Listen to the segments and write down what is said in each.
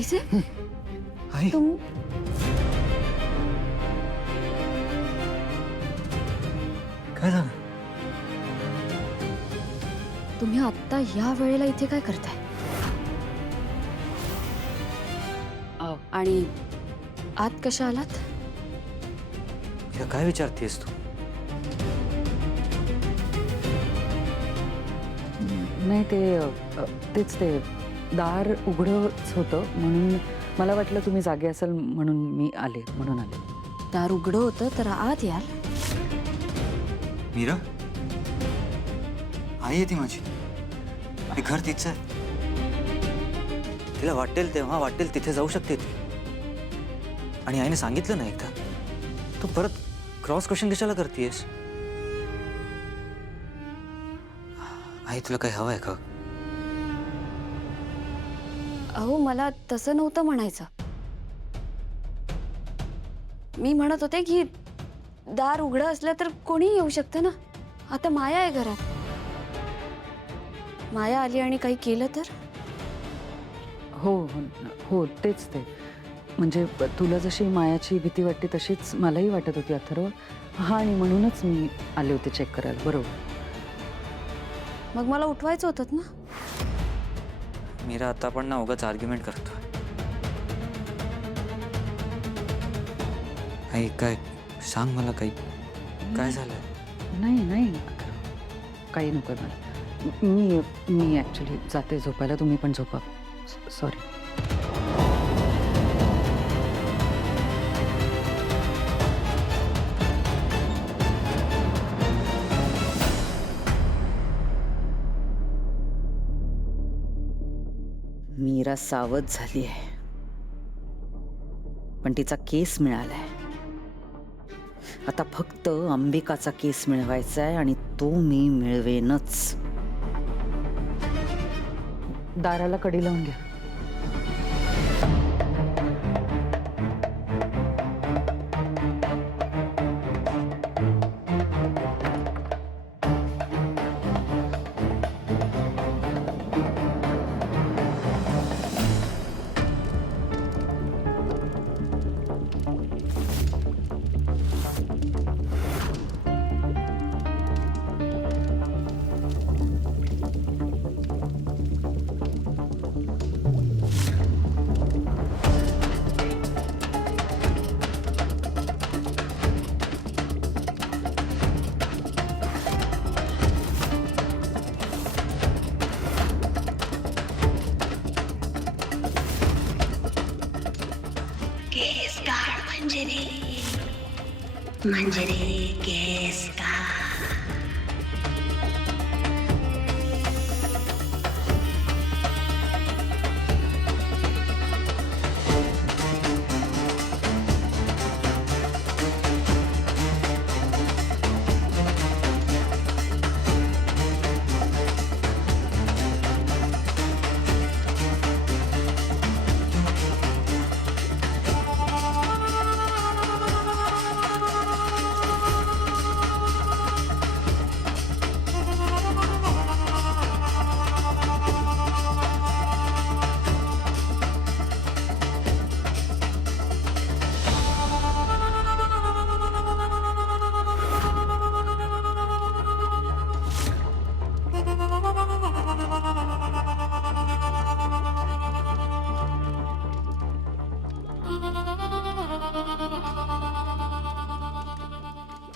भाईसाहेब आई तुम काय झालं? तुम्ही आता या वेळेला इथे काय करताय? आणि आत कशा आलात? मीरा काय विचारतेस तू? नाही तेच ते दार उघडंच होतं म्हणून मला वाटलं तुम्ही जागे असाल म्हणून मी आले म्हणून आले. दार उघडं होतं तर आत याल. मीरा आई आहे ती माझी आणि घर तिचं आहे. तिला वाटेल तेव्हा वाटेल तिथे जाऊ शकते ती. आणि आईने सांगितलं ना एकदा, तू परत क्रॉस क्वेश्चन कशाला करतेस? आई तुला काही हवंय का? अहो मला तसं नव्हतं म्हणायचं. मी म्हणत होते की दार उघडं असलं तर कोणी येऊ शकतं ना. आता माया आहे घरात. माया आली आणि काही केलं तर? हो हो हो तेच ते. म्हणजे तुला जशी मायाची भीती वाटते तशीच मलाही वाटत होती अथर्व. हा आणि म्हणूनच मी आले होते चेक करायला. बरोबर. मग मला उठवायचं होतं ना. मीरा आता आपण ना उगाच आर्ग्युमेंट करतो. आई काय सांग मला, काही काय झालं? नाही नाही काही नको मला. मी ॲक्च्युली जाते झोपायला. तुम्ही पण झोपा. सॉरी. मीरा सावध झाली आहे, पण तिचा केस मिळालाय. आता फक्त अंबिकाचा केस मिळवायचा आहे आणि तो मी मिळवेनच. दाराला कडी लावून घ्या. केस काढ मंजरी केस काढ.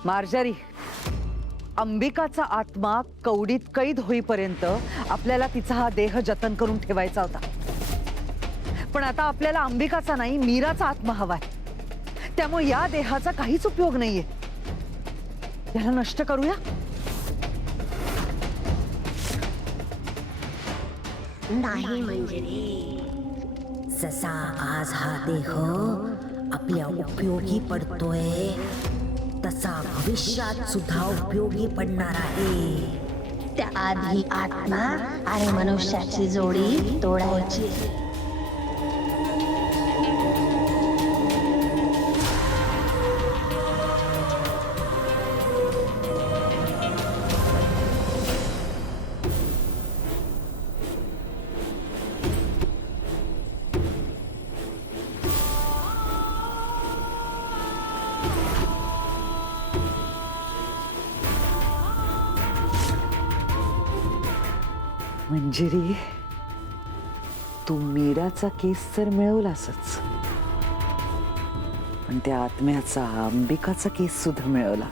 मार्जारी, अंबिकाचा आत्मा कवडीत कैद होईपर्यंत आपल्याला तिचा हा देह जतन करून ठेवायचा होता. पण आता आपल्याला अंबिकाचा नाही मीराचा आत्मा हवाय. त्यामुळे या देहाचा काहीच उपयोग नाहीये. याला नष्ट करूया. नाही मंजरी, जसा आज हा देह आपल्या उपयोगी पडतोय तसा भविष्यात सुद्धा उपयोगी पडणार आहे. त्याआधी आत्मा आणि मनुष्याची जोडी तोडायची. मंजिरी, तू मीराचा केस तर मिळवलासच, पण त्या आत्म्याचा अंबिकाचा केस सुद्धा मिळवला.